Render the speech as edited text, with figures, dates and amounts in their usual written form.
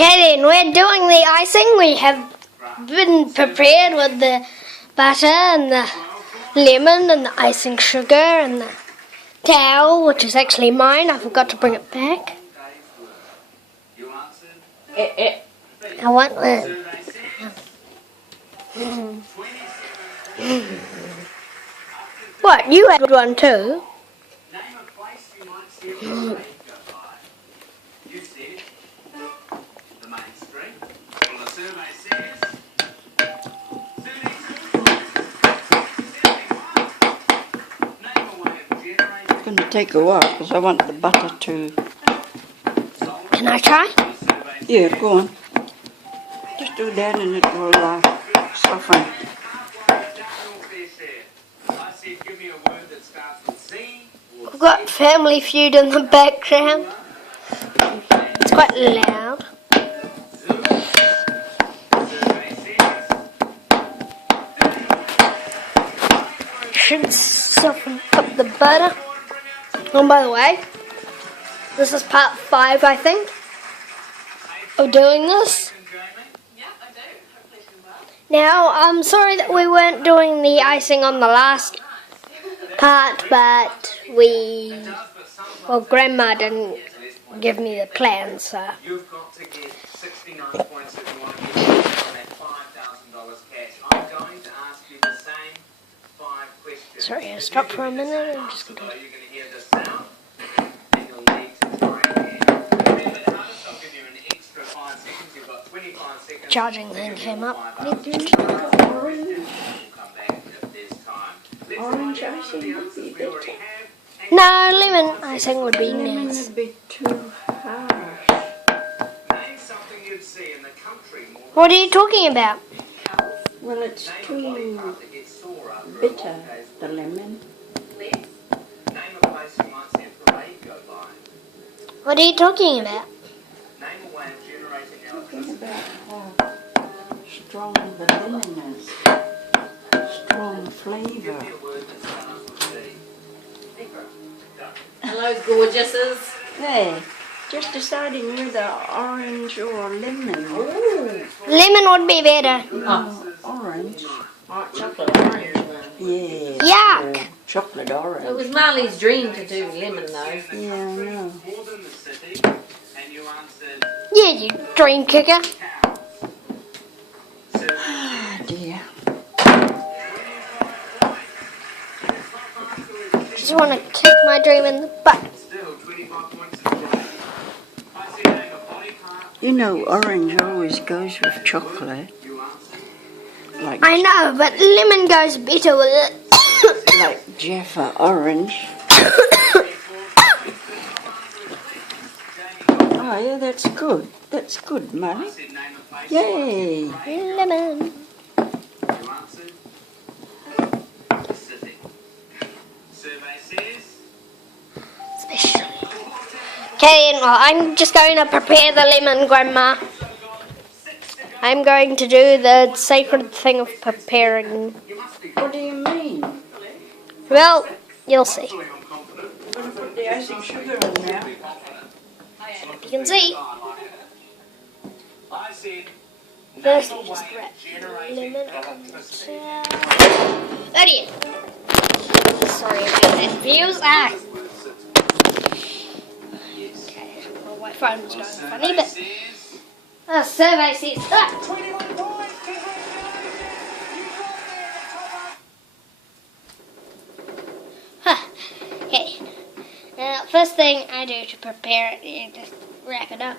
Okay then, we're doing the icing. We have been prepared with the butter and the lemon and the icing sugar and the towel, which is actually mine. I forgot to bring it back. I want one. What, you had one too? It's going to take a while because I want the butter to... Can I try? Yeah, go on. Just do that and it will soften. We've got Family Feud in the background. It's quite loud. Should soften up the butter. Oh, by the way, this is part 5, I think, of doing this. Now, I'm sorry that we weren't doing the icing on the last part, but Grandma didn't give me the plan, so. You've got to get 69 points if you want to get that $5,000 cash. I'm going to ask you the same 5 questions. Sorry, I stopped for a minute. I'm just going to... You're going to hear the sound, and you'll need to try again. Remember the hardest, I'll give you an extra 5 seconds. You've got 25 seconds. Charging thing came up. Orange icing would be better. No, lemon icing would be Lemon nice. would be too harsh. Name something you'd see in the country more. What are you talking about? Well, it's too bitter, the lemon. Name a place you might see a parade go by. What are you talking about? Name a way of generating Talking electricity. about how strong the lemon is. Strong flavour. Give me a word that starts with D. Hello, gorgeouses. Hey, just deciding whether orange or lemon. Ooh. Lemon would be better. No, orange. Hot chocolate orange one. Yeah. Yuck. Chocolate It orange. was Malie's dream to do lemon though. Yeah, I know. More than the city, and you answered Yeah, you dream kicker. cows. Oh dear. Just want to kick my dream in the butt. Still 25 points in the game. I see name a body part. You know, orange always goes with chocolate. You answered. Like, I know, but lemon goes better with it. like Jaffa orange. Oh yeah, that's good. That's good, Malie. Said name a place. Yay! Lemon. You answered. The city. Survey says. Special. Okay, well, I'm just going to prepare the lemon, Grandma. I'm going to do the sacred thing of preparing. What do you mean? Well, you'll see. I'm confident. I'm going to put the icing sugar in now. You can see. I said. First, name you a just way wrap of generating lemon on the electricity. towel. Idiot. Sorry about that, views. Okay, well, my phone was going funny, but the survey says that. 21 points. Okay. Now, first thing I do to prepare it is just wrap it up